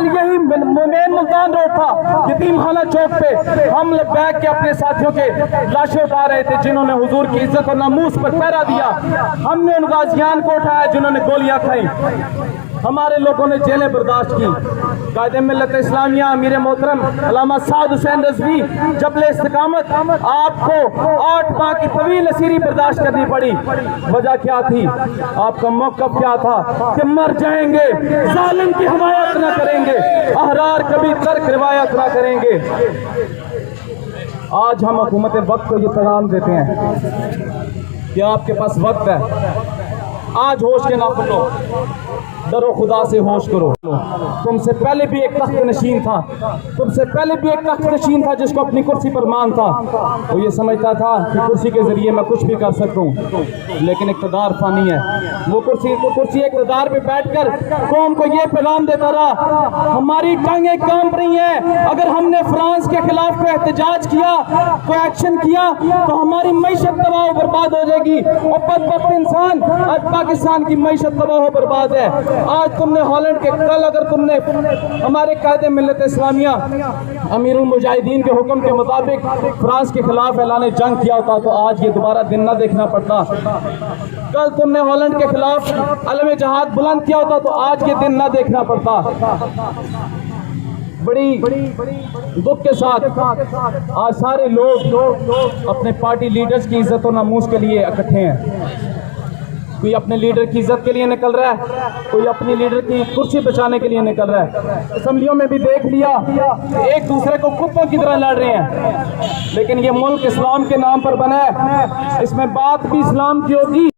کل یہی مین ملتان روڈ تھا، یتیم خانہ چوک پہ ہم بیٹھ کے اپنے ساتھیوں کے لاشیں اٹھا رہے تھے جنہوں نے حضور کی عزت اور ناموس پر پہرا دیا. ہم نے ان غازیان کو اٹھایا جنہوں نے گولیاں کھائیں. ہمارے لوگوں نے جیلیں برداشت کی. قائد ملت اسلامیہ امیر محترم علامہ سعد حسین رضوی جبل استقامت آپ کو 8 ماہ کی طویل اسیری برداشت کرنی پڑی. وجہ کیا تھی؟ آپ کا موقف کیا تھا کہ مر جائیں گے، ظالم کی حمایت نہ کریں گے، احرار کبھی ترک روایت نہ کریں گے. آج ہم حکومت وقت کو یہ پیغام دیتے ہیں کہ آپ کے پاس وقت ہے. آج ہوش کے ناخن لو، ڈرو خدا سے ہوش کرو. تم سے پہلے بھی ایک تخت نشین تھا، تم سے پہلے بھی ایک تخت نشین تھا جس کو اپنی کرسی پر مان تھا. وہ یہ سمجھتا تھا کہ کرسی کے ذریعے میں کچھ بھی کر سکتا ہوں، لیکن اقتدار فانی ہے. وہ کرسی اقتدار پہ بیٹھ کر قوم کو یہ پیغام دیتا رہا ہماری ٹانگیں کانپ رہی ہیں، اگر ہم نے فرانس کے خلاف کوئی احتجاج کیا، کوئی ایکشن کیا تو ہماری معیشت تباہ و برباد ہو جائے گی. اور بدبخت انسان، آج پاکستان کی معیشت تباہ و برباد ہے. آج تم نے ہالینڈ کے، کل اگر تم نے ہمارے قائد ملت اسلامیہ امیر المجاہدین کے حکم کے مطابق فرانس کے خلاف اعلان جنگ کیا ہوتا تو آج یہ دوبارہ دن نہ دیکھنا پڑتا. کل تم نے ہالینڈ کے خلاف علم جہاد بلند کیا ہوتا تو آج یہ دن نہ دیکھنا پڑتا. بڑی دکھ کے ساتھ آج سارے لوگ اپنے پارٹی لیڈرز کی عزت و ناموس کے لیے اکٹھے ہیں. کوئی اپنے لیڈر کی عزت کے لیے نکل رہا ہے، کوئی اپنی لیڈر کی کرسی بچانے کے لیے نکل رہا ہے. اسمبلیوں میں بھی دیکھ لیا کہ ایک دوسرے کو کتوں کی طرح لڑ رہے ہیں. لیکن یہ ملک اسلام کے نام پر بنا ہے، اس میں بات بھی اسلام کی ہوگی